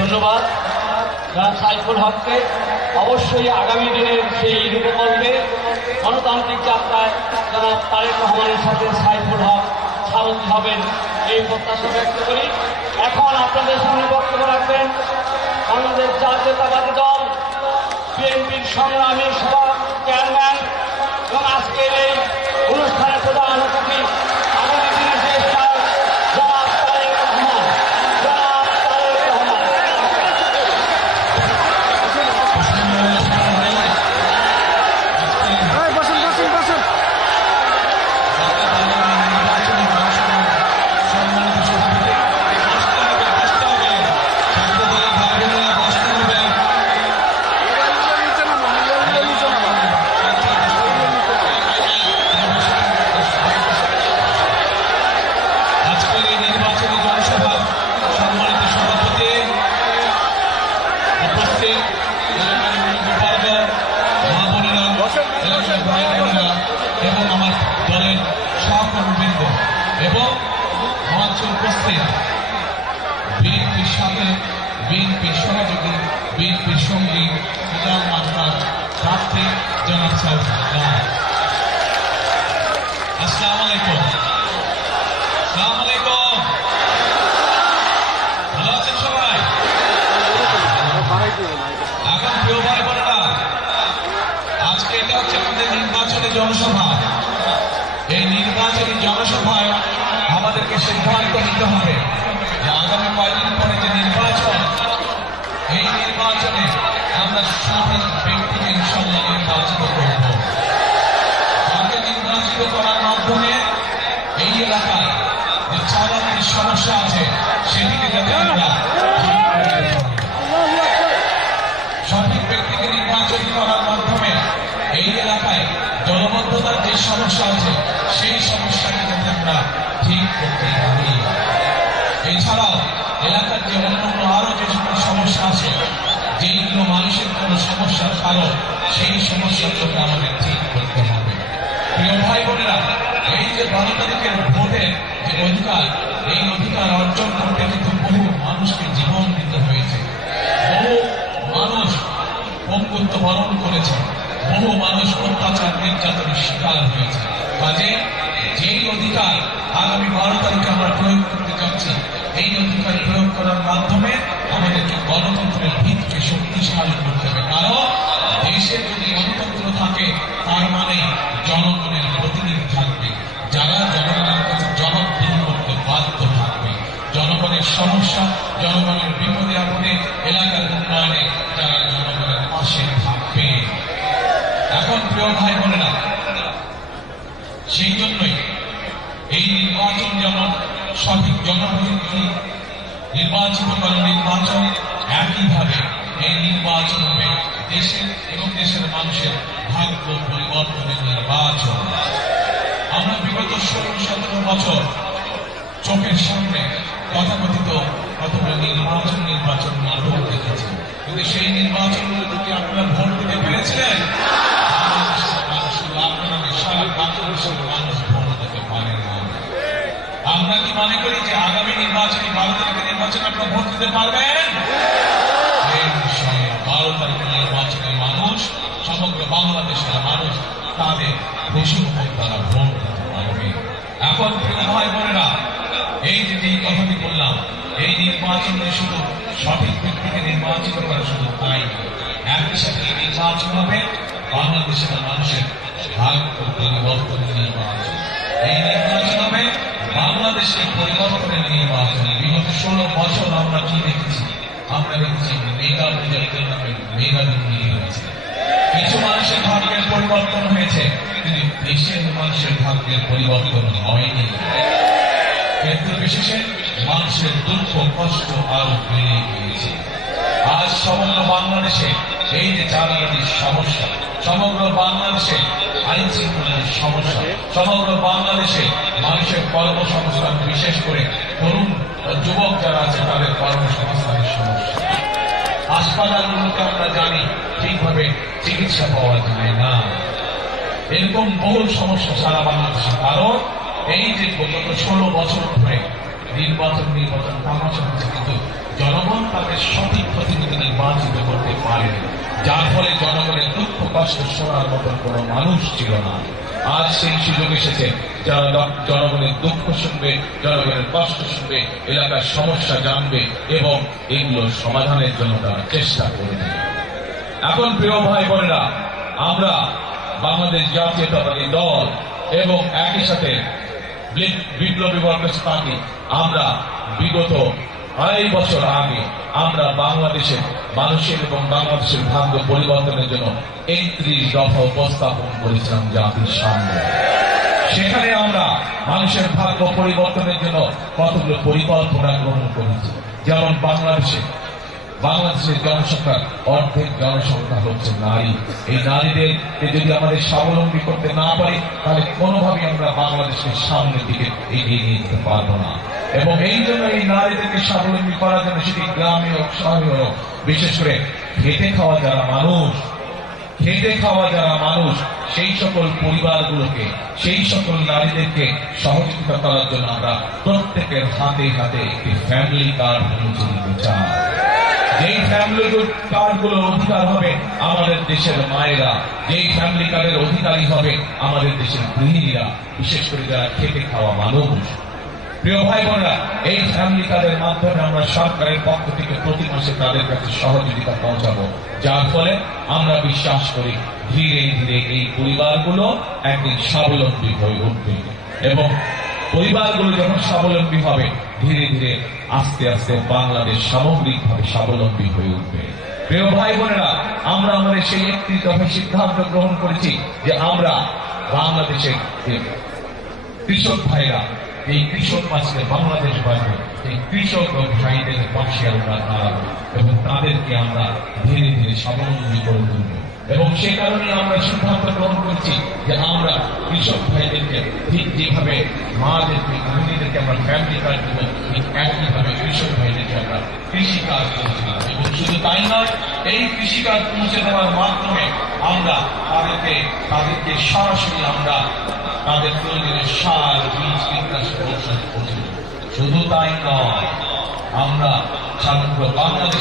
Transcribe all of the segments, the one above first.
ধন্যবাদ। সাইফুল হককে অবশ্যই আগামী দিনের সেই রূপকল্পে গণতান্ত্রিক যাত্রায় যারা তারেক রহমানের সাথে সাইফুল হক সারথি হবেন এই প্রত্যাশা ব্যক্ত করি। এখন আপনাদের সামনে বক্তব্য রাখবেন বাংলাদেশ জাতীয়তাবাদী দল, বিএনপির সংগ্রামী সভা চেয়ারম্যান এবং আজকের এই ভাই এবং আমার দলের সহকর্মীবৃন্দ এবং মঞ্চে উপস্থিত বিএনপির সাথে বিএনপির সহযোগী বিএনপির সঙ্গী সুদাল মাস্টার প্রার্থী সালাম আলাইকুম ভালো আছেন সবাই বাড়াই দিও না এখন প্রিয় ভাই বোনেরা আজকে এটা হচ্ছে আমাদের নির্বাচনী জনসভা এই নির্বাচনী জনসভায় আমাদেরকে সিদ্ধান্ত নিতে হবে যে আগামী কয়েকদিন পরে যে নির্বাচন এই নির্বাচনে আমরা সঠিক ব্যক্তিকে ইনশাল্লাহ নির্বাচিত করব তাকে নির্বাচিত করার মাধ্যমে এই এলাকায় যে চালানোর সমস্যা আছে সেটিকে যাতে আমরা ঠিক করতে পারি। সঠিক ব্যক্তিকে নির্বাচন করার মাধ্যমে এই এলাকায় জলবদ্ধতার যে সমস্যা আছে সেই সমস্যাকে যাতে আমরা ঠিক করতে পারি এছাড়াও যে অন্যান্য আরও যে সমস্যা আছে যেইগুলো মানুষের জন্য সমস্যার কারণ সেই সমস্যাগুলোকে আমাদের ঠিক করতে হবে প্রিয় ভাই বোনেরা এই যে গণতান্ত্রিকের ভোটের যে অধিকার এই অধিকার অর্জন করতে কিন্তু বহু মানুষকে জীবন দিতে হয়েছে বহু মানুষ পঙ্গুত্ব বরণ করেছে বহু মানুষ অত্যাচার নির্যাতনের শিকার হয়েছে কাজে যেই অধিকার আগামী বারো তারিখে আমরা প্রয়োগ করতে যাচ্ছি এই অধিকার প্রয়োগ করার মাধ্যমে আমাদেরকে গণতন্ত্রের ভিতকে শক্তিশালী করতে হবে কারণ দেশে যদি গণতন্ত্র থাকে তার মানে জনগণের প্রতিনিধি থাকবে যারা জনগণের কাছে জবাবদিহি করতে বাধ্য থাকবে জনগণের সমস্যা জনগণের বিপদে আপদে এলাকার উন্নয়নে যারা জনগণের পাশে থাকবে এখন প্রিয় ভাই বোনেরা সেই জন্যই এই নির্বাচন যেমন সঠিক জনপ্রতিনিধি নির্বাচিত করা নির্বাচন একইভাবে এই নির্বাচন হবে দেশের এবং দেশের মানুষের ভাগ্য পরিবর্তনের নির্বাচন আমরা বিগত ষোলো সতেরো বছর চোখের সামনে তথাকথিত কতগুলো নির্বাচন নির্বাচন নাটক দেখেছি। কিন্তু সেই নির্বাচনগুলো কি আপনারা ভোট দিতে পেরেছিলেন? আমরা কি মনে করি যে আগামী নির্বাচনী বারো তারিখের নির্বাচনে আপনারা ভোট দিতে পারবেন? বারো তারিখের নির্বাচনে মানুষ, সমগ্র বাংলাদেশের মানুষ তাদের খুশি হোক তারা দিতে পারবে এখন প্রিয় ভাই বোনেরা, এই যে যেই কথাটি বললাম, এই নির্বাচনে শুধু সঠিক ব্যক্তিকে নির্বাচিত করা শুধু তাই একই সাথে এই নির্বাচন হবে, বাংলাদেশের মানুষের ভাগ্য পরিবর্তনের নির্বাচন এই নির্বাচন হবে, বাংলাদেশের পরিবর্তনের নির্বাচন। বিগত ষোলো বছর আমরা কি দেখেছি? আমরা দেখেছি মেগা প্রজেক্টের নামে মেগা দুর্নীতি হয়েছে কিছু মানুষের ভাগ্যের পরিবর্তন হয়েছে, কিন্তু দেশের মানুষের ভাগ্যের পরিবর্তন হয়নি। ক্ষেত্র বিশেষে মানুষের দুঃখ, কষ্ট আরও বেড়ে গিয়েছে। আজ সমগ্র বাংলাদেশে এই যে চালানির সমস্যা, সমগ্র বাংলাদেশে আইন শৃঙ্খলার সমস্যা, সমগ্র বাংলাদেশে মানুষের কর্মসংস্থান, বিশেষ করে তরুণ যুবক যারা আছে, তাদের কর্মসংস্থানের সমস্যা। হাসপাতালগুলোতে আমরা জানি ঠিকভাবে চিকিৎসা পাওয়া যায় না। এরকম বহু সমস্যা সারা বাংলাদেশে। কারণ এই যে গত ষোলো বছর ধরে নির্বাচন নির্বাচন তামাশা হচ্ছে কিন্তু জনগণ তাদের সঠিক প্রতিনিধি নির্বাচিত করতে পারেন। যার ফলে জনগণের দুঃখ, কষ্ট শোনার মতন কোনো মানুষ ছিল না। আজ সেই সুযোগ এসেছে যারা জনগণের দুঃখ শুনবে, জনগণের কষ্ট শুনবে, এলাকার সমস্যা জানবে এবং এগুলো সমাধানের জন্য তারা চেষ্টা করবে এখন প্রিয় ভাই বোনেরা, আমরা বাংলাদেশ জাতীয়তাবাদী দল এবং একই সাথে বিপ্লবী ওয়ার্কার্স পার্টি আমরা বিগত আড়াই বছর আগে আমরা বাংলাদেশের মানুষের এবং বাংলাদেশের ভাগ্য পরিবর্তনের জন্য একত্রিশ দফা উপস্থাপন করেছিলাম জাতির সামনে। সেখানে আমরা মানুষের ভাগ্য পরিবর্তনের জন্য কতগুলো পরিকল্পনা গ্রহণ করেছি। যেমন বাংলাদেশে বাংলাদেশের জনসংখ্যার অর্ধেক জনসংখ্যা হচ্ছে নারী। এই নারীদেরকে যদি আমাদের স্বাবলম্বী করতে না পারি, তাহলে কোনোভাবেই আমরা বাংলাদেশের সামনের দিকে এগিয়ে নিয়ে যেতে পারব না। এবং এই জন্য এই নারীদেরকে স্বাবলম্বী করার জন্য সেটি গ্রামে হোক শহরে হোক, বিশেষ করে খেটে খাওয়া যারা মানুষ, খেটে খাওয়া যারা মানুষ, সেই সকল পরিবারগুলোকে, সেই সকল নারীদেরকে সহযোগিতা করার জন্য আমরা প্রত্যেকের হাতে হাতে একটি ফ্যামিলি কার্ড পৌঁছে দিতে চাই। যেই ফ্যামিলি কার্ডগুলোর অধিকার হবে, আমাদের দেশের মায়েরা, যেই ফ্যামিলি কার্ডের অধিকারী হবে, আমাদের দেশের গৃহিণীরা, বিশেষ করে যারা খেটে খাওয়া মানুষ। প্রিয় ভাই বোনেরা এই ফ্যামিলি কার্ডের মাধ্যমে আমরা সরকারের পক্ষ থেকে প্রতি মাসে তাদের কাছে সহযোগিতা পৌঁছাবো। যার ফলে আমরা বিশ্বাস করি, ধীরে ধীরে এই পরিবারগুলো একদিন স্বাবলম্বী হয়ে উঠবে। এবং পরিবারগুলো যখন স্বাবলম্বী হবে ধীরে ধীরে আস্তে আস্তে বাংলাদেশ সামগ্রিকভাবে স্বাবলম্বী হয়ে উঠবে। প্রিয় ভাই বোনেরা, আমরা আমাদের সেই একটি দফা সিদ্ধান্ত গ্রহণ করেছি যে আমরা বাংলাদেশের কৃষক ভাইরা, এই কৃষক মাসকে বাংলাদেশ বাড়বে এই কৃষক ভাইদের পাশে আমরা দাঁড়াবো এবং তাদেরকে আমরা ধীরে ধীরে স্বাবলম্বী করে তুলব। এবং সে কারণে আমরা সিদ্ধান্ত গ্রহণ করছি যে আমরা কৃষক ভাইদেরকে ঠিক যেভাবে মাদেরকে গৃহিণীদেরকে আমরা ফ্যামিলি কার্ড দেবো ঠিক একইভাবে কৃষক ভাইদেরকে আমরা কৃষি কাজ পৌঁছে দেবো এবং শুধু তাই নয়, এই কৃষিকাজ পৌঁছে দেওয়ার মাধ্যমে আমরা তাদেরকে তাদেরকে সরাসরি আমরা তাদের প্রয়োজনে সার, বীজ, কীটনাশক ঔষধ পৌঁছে। শুধু তাই নয়, আমরা আছে আছে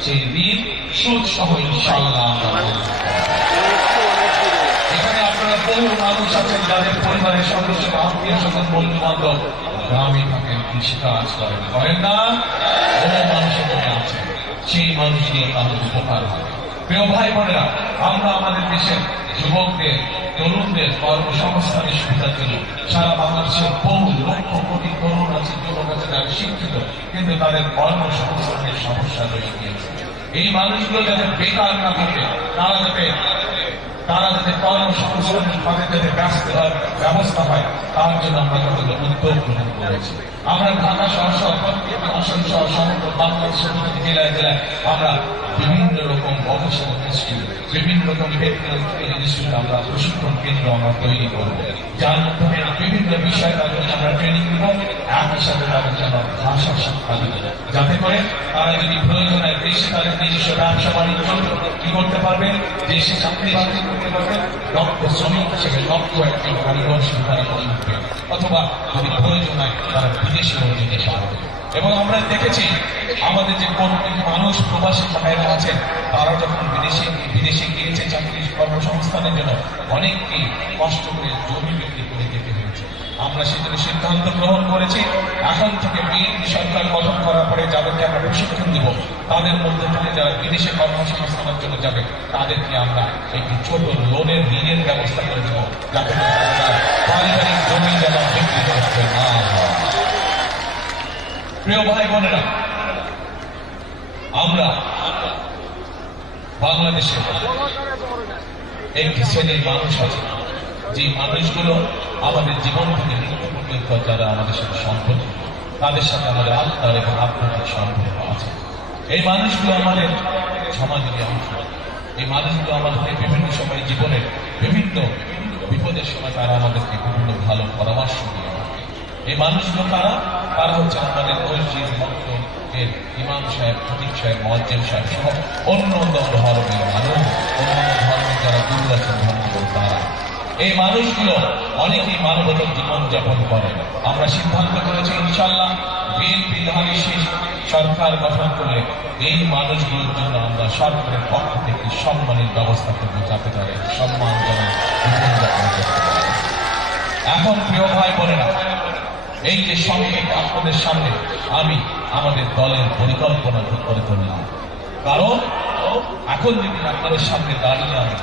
সেই এখানে আপনারা মানুষ আছেন যাদের পরিবারের আত্মীয় স্বজন বন্ধু বান্ধব গ্রামে থাকেন কৃষিকাজ করেন। করেন না? বহু মানুষ এখানে মানুষগুলো তাদের উপকার হবে প্রিয় ভাই বোনেরা আমরা আমাদের দেশের যুবকদের, তরুণদের কর্মসংস্থানের সুবিধার জন্য সারা বাংলাদেশের বহু লক্ষ কোটি তরুণ আছে, যুবক আছে, যারা শিক্ষিত, কিন্তু তাদের কর্মসংস্থানের সমস্যা রয়ে গিয়েছে। এই মানুষগুলো যাতে বেকার না থাকে, তারা যাতে তারা যাতে কর্মসংস্থানের তাদের যাতে ব্যস্ত ব্যবস্থা হয়, তার জন্য আমরা কতগুলো উদ্যোগ গ্রহণ করেছি। আমরা ঢাকা শহর সহ অঞ্চল সহ সমগ্র বাংলাদেশের জেলায় জেলায় আমরা বিভিন্ন রকম গবেষণা ইনস্টিটিউট বিভিন্ন রকম ইনস্টিটিউট আমরা প্রশিক্ষণ কেন্দ্র আমরা তৈরি করব। যার মাধ্যমে বিভিন্ন বিষয় তাদের আমরা ট্রেনিং দিব একই সাথে তাদের জন্য ভাষা শিক্ষা দিব যাতে করে তারা যদি প্রয়োজন হয় দেশে তাদের নিজস্ব ব্যবসা বাণিজ্য কি করতে পারবে, দেশে চাকরি বাকরি করতে পারবে দক্ষ শ্রমিক হিসেবে দক্ষ একজন কারিগর হিসেবে তারা অথবা যদি প্রয়োজন হয় তারা বিদেশে যেতে পারবে। এবং আমরা দেখেছি, আমাদের যে কোন মানুষ, প্রবাসী ভাইরা আছেন তারা যখন বিদেশে বিদেশে গিয়েছে চাকরি কর্মসংস্থানের জন্য, অনেককেই কষ্ট করে জমি বিক্রি করে যেতে হয়েছে আমরা সেজন্য সিদ্ধান্ত গ্রহণ করেছি। এখন থেকে বিএনপি সরকার গঠন করার পরে যাদেরকে আমরা প্রশিক্ষণ দিব, তাদের মধ্যে থেকে যারা বিদেশে কর্মসংস্থানের জন্য যাবে, তাদেরকে আমরা একটি ছোট লোনের ঋণের ব্যবস্থা করে দেব, যাতে পারিবারিক জমি যেন বিক্রি করতে না প্রিয় ভাই বোনেরা, আমরা বাংলাদেশে একটি শ্রেণির মানুষ আছে। যে মানুষগুলো আমাদের জীবন থেকে মৃত্যু যারা আমাদের সাথে সম্পর্ক, তাদের সাথে আমাদের আত্মার এবং আত্মার সম্পর্ক আছে। এই মানুষগুলো আমাদের সমাজের অংশ এই মানুষগুলো আমাদের বিভিন্ন সময় জীবনের বিভিন্ন বিপদের সময় তারা আমাদেরকে বিভিন্ন ভালো পরামর্শ দিয়ে এই মানুষগুলো কারা? তারা হচ্ছে আমাদের মসজিদ মন্ত্র এর ইমাম সাহেব, খতিব সাহেব মজ্জেম সাহেব সহ অন্য অন্য ধর্মের মানুষ অন্য ধর্মের যারা গুরু আছেন ধর্মগুলো তারা। এই মানুষগুলো অনেকেই মানবতার জীবনযাপন করে আমরা সিদ্ধান্ত করেছি ইনশাল্লাহ বিএনপি ধারী শেষ সরকার গঠন করলে এই মানুষগুলোর জন্য আমরা সরকারের পক্ষ থেকে সম্মানের ব্যবস্থা করব, যাতে করতে পারে। এখন প্রিয় ভাই বোনেরা, এই যে সংকেত আপনাদের সামনে, আমি আমাদের দলের পরিকল্পনা করে তুললাম। কারণ, এখন যদি আপনাদের সামনে দাঁড়িয়ে আমি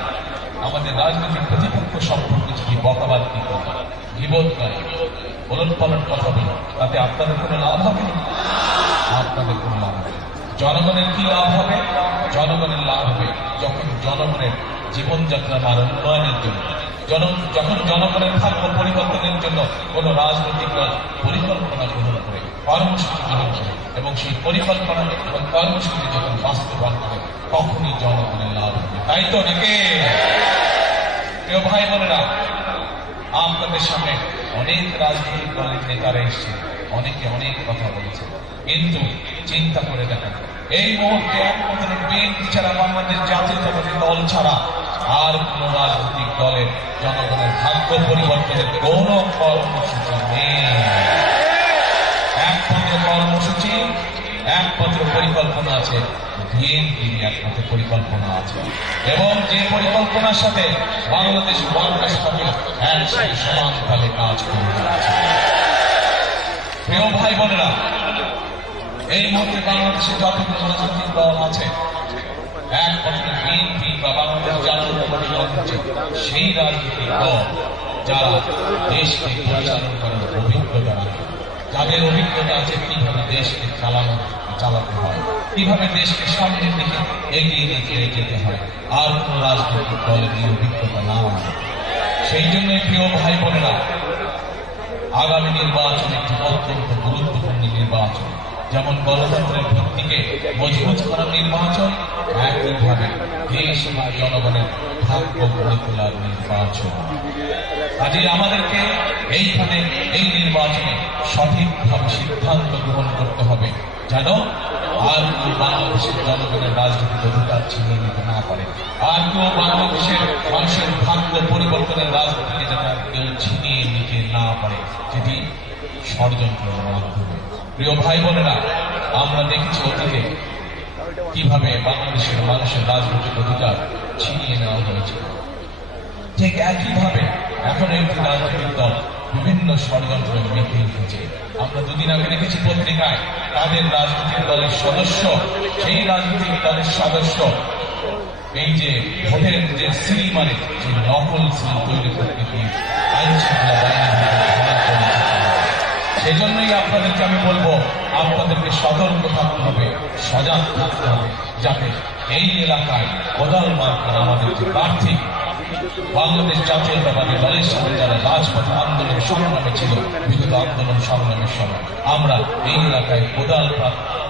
আমাদের রাজনৈতিক প্রতিপক্ষ সম্পর্কে যদি বকাবাদ করে বিবোধ করে ওলট পালন কথা বলি তাতে আপনাদের কোনো লাভ হবে? আপনাদের কোনো লাভ হবে জনগণের কি লাভ হবে? জনগণের লাভ হবে যখন জনগণের জীবনযাত্রার আর উন্নয়নের জন্য। জন, যখন জনগণের ভাগ্য পরিবর্তনের জন্য কোন রাজনৈতিক দল পরিকল্পনা গ্রহণ করে, কর্মসূচি গ্রহণ করে এবং সেই পরিকল্পনা এবং কর্মসূচি যখন বাস্তবায়ন করে, তখনই জনগণের লাভ হবে। তাই তো নাকি প্রিয় ভাই বোনেরা, আপনাদের সামনে অনেক রাজনৈতিক দলের নেতারা এসছে অনেকে অনেক কথা বলেছে কিন্তু চিন্তা করে দেখেন এই মুহূর্তে একমাত্র বিএনপি ছাড়া বাংলাদেশ জাতীয়তাবাদী দল ছাড়া আর কোন রাজনৈতিক দলের জনগণের ভাগ্য পরিবর্তনের কোন কর্মসূচি নেই। একমাত্র কর্মসূচি, একমাত্র পরিকল্পনা আছে, বিএনপির একমাত্র পরিকল্পনা আছে। এবং যে পরিকল্পনার সাথে বাংলাদেশ ওয়ার্কার্স পার্টি সমান কাজ করে প্রিয় ভাই বোনেরা এই মুহূর্তে বাংলাদেশে যতগুলো রাজনৈতিক দল আছে। সেই রাজনৈতিক দল যারা দেশকে করার অভিজ্ঞতা রাখে। যাদের অভিজ্ঞতা আছে কীভাবে দেশকে চালানো চালাতে হয়, কীভাবে দেশকে সামনের দিকে এগিয়ে নিয়ে যেতে হয়, আর কোন রাজনৈতিক দলের এই অভিজ্ঞতা না হয় সেই জন্য প্রিয় ভাই বোনেরা, আগামী নির্বাচন একটি অত্যন্ত গুরুত্বপূর্ণ নির্বাচন। যেমন গণতন্ত্রের ভিত্তিকে মজবুত করা নির্বাচন, একইভাবে দেশ এবং জনগণের ভাগ্য গড়ে তোলার নির্বাচন। কাজে আমাদেরকে এইখানে এই নির্বাচনে সঠিকভাবে সিদ্ধান্ত গ্রহণ করতে হবে, যেন আর কেউ বাংলাদেশের জনগণের রাজনৈতিক অধিকার ছিনিয়ে নিতে না পারে। আর কেউ বাংলাদেশের মানুষের ভাগ্য পরিবর্তনের রাজনীতিকে যেন কেউ ছিনিয়ে নিতে না পারে, যেটি ষড়যন্ত্রের মাধ্যমে। প্রিয় ভাই বোনেরা আমরা দেখেছি অতীতে কীভাবে বাংলাদেশের মানুষের রাজনৈতিক অধিকার ছিনিয়ে নেওয়া হয়েছে। ঠিক একইভাবে এখন একটি রাজনৈতিক দল বিভিন্ন ষড়যন্ত্রের মেতে উঠেছে। আমরা দুদিন আগে দেখেছি পত্রিকায় তাদের রাজনৈতিক দলের সদস্য, সেই রাজনৈতিক দলের সদস্য, এই যে ভোটের যে সিল মানে যে নকল সিল তৈরি করতে গিয়ে সেজন্যই আপনাদেরকে আমি বলব, আপনাদেরকে সতর্ক থাকতে হবে, সজাগ থাকতে হবে, যাতে এই এলাকায় কোদাল মার্কার আমাদের যে প্রার্থী, বাংলাদেশ জাতীয়তাবাদী দলের সাথে যারা রাজপথে আন্দোলন সংগ্রামে ছিল বিগত আন্দোলন সংগ্রামের সময়, আমরা এই এলাকায় কোদাল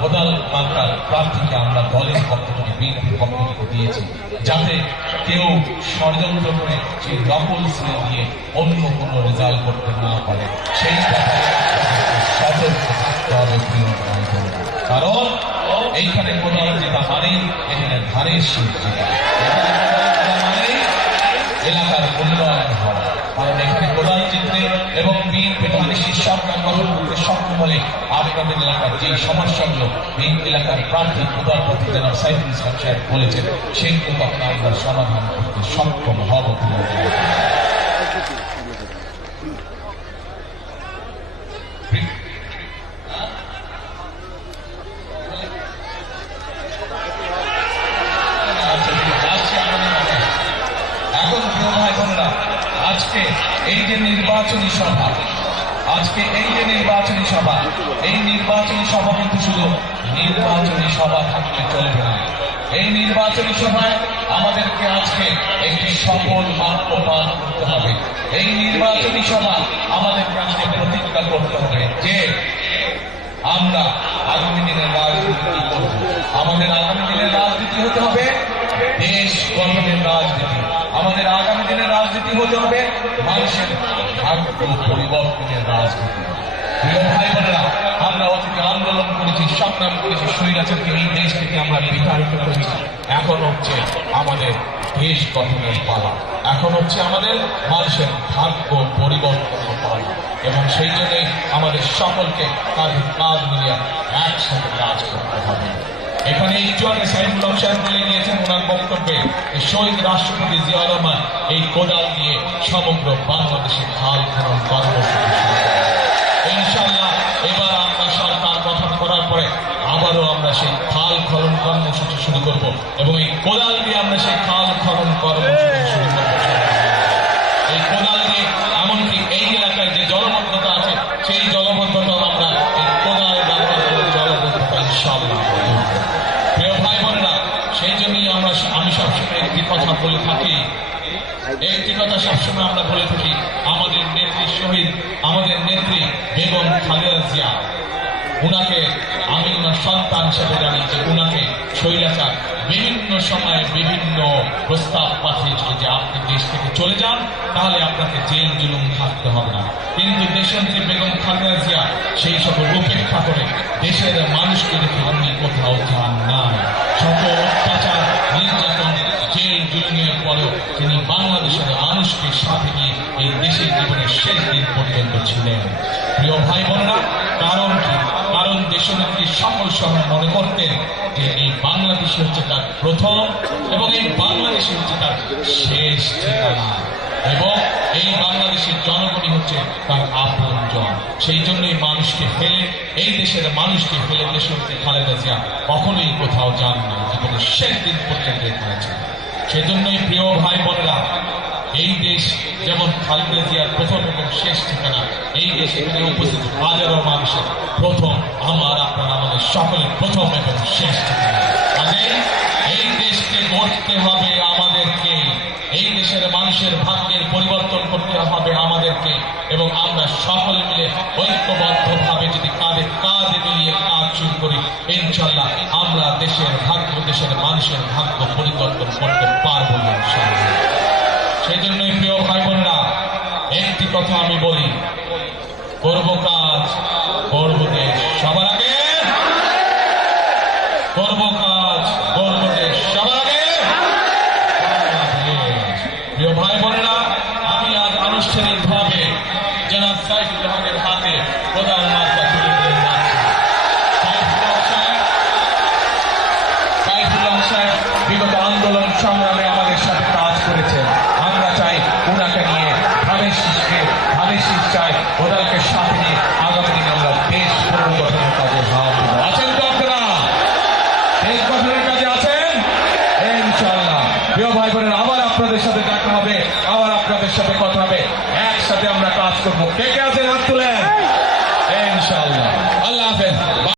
কোদাল মার্কার প্রার্থীকে আমরা দলের পক্ষ থেকে বিএনপির পক্ষ থেকে দিয়েছি, যাতে কেউ ষড়যন্ত্র করে সেই নকল সিল দিয়ে অন্য কোনো রেজাল্ট করতে না পারে, সেই কারণ এইখানে কোথাও যেটা হারে এখানে ধানের শীত জেতা এখানে কোদাল জেতা মানেই এলাকার উন্নয়ন হওয়া কারণ এখানে কোদাল চিত্রে এবং বিএনপি ধানের সরকার গঠন করতে সক্ষম হলে আপনাদের এলাকার যে সমস্যাগুলো এই এলাকার প্রার্থী প্রধানমন্ত্রী জনাব সাইফুল ইসলাম সাহেব বলেছেন সেগুলো তখন আমরা সমাধান করতে সক্ষম হব আজকে এই যে নির্বাচনী সভা, আজকে এই যে নির্বাচনী সভা, এই নির্বাচনী সভা কিন্তু শুধু নির্বাচনী সভা থাকলে চলবে না। এই নির্বাচনী সভায় আমাদেরকে আজকে একটি সফল বাক্য পান করতে হবে। এই নির্বাচনী সভা আমাদেরকে আজকে প্রতিজ্ঞা করতে হবে যে আমরা আগামী দিনের রাজনীতি করব। আমাদের আগামী দিনের রাজনীতি হতে হবে দেশ গঠনের রাজনীতি। আমাদের আগামী রাজনীতি হতে হবে। মানুষের ভাগ্য পরিবর্তনের রাজনীতি। ভাই বোনেরা আমরা অতীতে আন্দোলন করেছি, সংগ্রাম করেছি স্বৈরাচারকে এই দেশ থেকে আমরা বিতাড়িত করেছি। এখন হচ্ছে আমাদের দেশ গঠনের পালা। এখন হচ্ছে আমাদের মানুষের ভাগ্য পরিবর্তনের পালা। এবং সেই জন্যই আমাদের সকলকে কাঁধে কাঁধ মিলিয়ে একসাথে কাজ করতে হবে। এখানে একটু আগে সাইফুল হক সাহেব বলে গিয়েছেন ওনার বক্তব্যে শহীদ রাষ্ট্রপতি জিয়া রহমান এই কোদাল দিয়ে সমগ্র বাংলাদেশে খাল খনন কর্মসূচি। ইনশাল্লাহ এবার আমরা সরকার গঠন করার পরে আবারও আমরা সেই খাল খনন কর্মসূচি শুরু করব এবং এই কোদাল দিয়ে আমরা সেই খাল খনন কর্মসূচি শুরু করব এই কোদাল দিয়ে এমনকি এই এলাকায় যে জলবদ্ধতা আছে সেই জলবদ্ধতাও আমরা এই কোদাল ব্যবহার করে জলবদ্ধতা ইনশাল্লাহ দূর করব। প্রিয় ভাই বোনেরা সেই জন্যই আমরা আমি সবসময় একটি কথা বলে থাকি একটি কথা সবসময় আমরা বলে থাকি আমাদের নেত্রী শহীদ আমাদের নেত্রী বেগম খালেদা জিয়া উনাকে, আমি ওনার সন্তান হিসেবে জানি যে উনাকে শৈলাচার বিভিন্ন সময়ে বিভিন্ন প্রস্তাব পাঠিয়েছিল যে আপনি দেশ থেকে চলে যান, তাহলে আপনাকে জেল জুলুম থাকতে হবে না। কিন্তু দেশন্ত্রী বেগম খালেদা জিয়া সেই সকল উপেক্ষা করে দেশের মানুষকে রেখে উনি কোথাও যান নাই। শত অত্যাচার, নির্যাতন, জেল জুলুমের পরেও তিনি বাংলাদেশের মানুষকে সাথে নিয়ে এই দেশের জীবনের শেষ দিন পর্যন্ত ছিলেন। প্রিয় ভাই বোনেরা কারণ কারণ দেশনেত্রী সকল সময় মনে করতেন যে এই বাংলাদেশে হচ্ছে তার প্রথম এবং এই বাংলাদেশে হচ্ছে তার শেষ ঠিকানা। এবং এই বাংলাদেশের জনগণই হচ্ছে তার আপন জন সেই জন্যই মানুষকে ফেলে, এই দেশের মানুষকে ফেলে দেশনেত্রী খালেদা জিয়া কখনোই কোথাও যান না। জীবনের শেষ দিন পর্যন্ত এখানে ছিলেন। সেজন্যই প্রিয় ভাই বোনেরা এই দেশ যেমন খালেদা জিয়ার প্রথম এবং শেষ ঠিকানা, এই দেশ এখানে উপস্থিত হাজারো মানুষের প্রথম, আমার, আপনার, আমাদের সকলের প্রথম এবং শেষ ঠিকানা। এই দেশকে গড়তে হবে আমাদেরকে, এই দেশের মানুষের ভাগ্যের পরিবর্তন করতে হবে আমাদেরকে, এবং আমরা সকলে মিলে ঐক্যবদ্ধভাবে যদি কাঁধে কাঁধ মিলিয়ে কাজ শুরু করি, ইনশাল্লাহ আমরা দেশের ভাগ্য, দেশের মানুষের ভাগ্য পরিবর্তন করতে পারব ইনশাল্লাহ সেই জন্যই প্রিয় ভাই বোনেরা একটি কথা আমি বলি, করব কাজ করব দেশ। সবার আগে? করব কাজ করব দেশ। সবার আগে? প্রিয় ভাই বোনেরা, আমি আজ আনুষ্ঠানিকভাবে জনাব সাইফুল হকের হাতে প্রধান